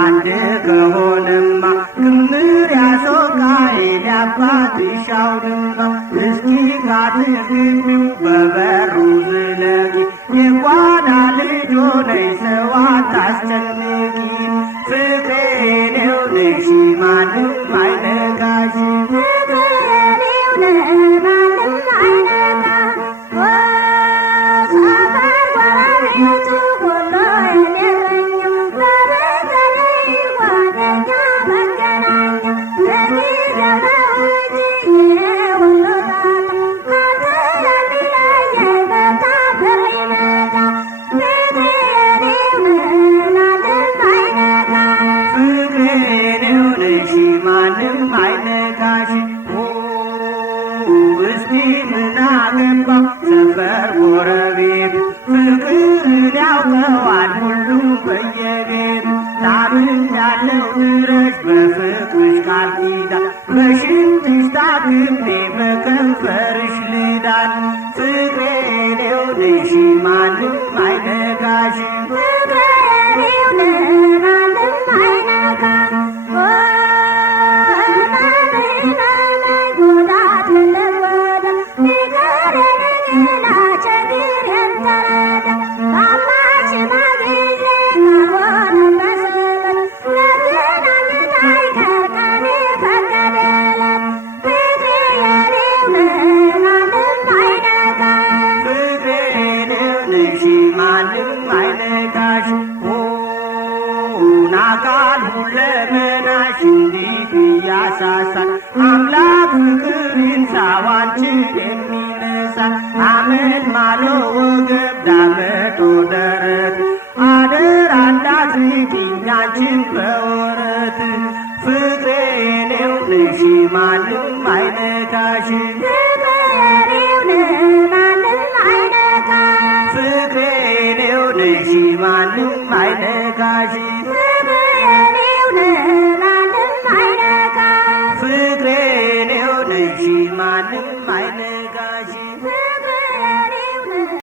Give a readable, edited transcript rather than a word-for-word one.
አንድ ከሆነማ ክምር ያስወጋል ያባትሻው ድማ እስኪ ካትግቢው በበሩ ዝለቂ የጓዳ ልጅ ሆነሽ ሰው አታስጨንቂ ፍቅሬን ይኸውልሽ ማንም አይነካሽ ሰፈር ጎረቤት ፍቅርን ያውቀዋል ሁሉም በየቤት ታምን ያለው ድረሽ በፍቅርሽ ቃል ኪዳን በሽንትሽ ታክሜ በከንፈርሽ ልዳን ፍቅሬን ይኸውልሽ ማንም አይነካሽ ናቃል ሁለመናሽ እንዲህ እያሳሳል አምላክ ፍቅር ይንሳው አንቺን የሚነሳ አመድ ማሎ ወገብ ዳመጦ ደረት አደራ እንዳትይኝ አንቺን በወረት ፍቅሬን ይኸውልሽ ማንም አይነካሽ ፍቅሬን ይኸውልሽ ማንም አይነካሽ ፍቅሬን ይኸውልሽ ማንም አይነካሽ